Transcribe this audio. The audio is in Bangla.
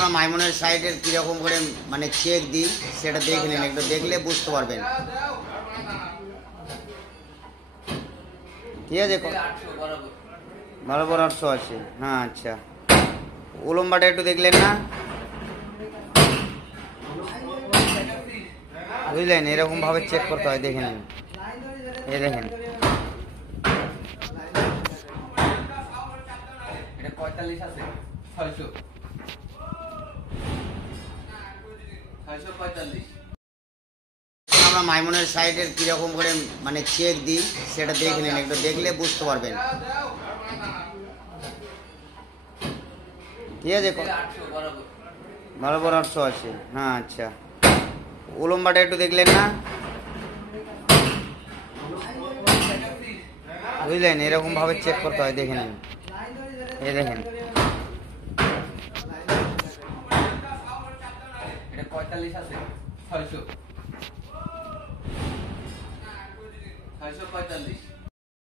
আমরা মাইমনের সাইডের কিরকম করে মানে চেক দিই সেটা দেখে নিন, একটু দেখলে বুঝতে পারবেন। ঠিক আছে, বরাবর 800 আছে। হ্যাঁ আচ্ছা, উলম্বাটা একটু দেখলেন না, বুঝলেন? এরকম ভাবে চেক করতে হয়, দেখে নিন। এই দেখেন, এটা 45 আছে 600 645। আমরা মাইমনের সাইডের কিরকম করে মানে চেক দিই সেটা দেখে নিন, একটু দেখলে বুঝতে পারবেন। ঠিক আছে, বরাবর 800 আছে। হ্যাঁ আচ্ছা, উলম্বাটা একটু দেখলেন না, বুঝলেন? এরকম ভাবে চেক করতে হয়, দেখে নিন। এই দেখেন, এটা 45 আছে 600 645।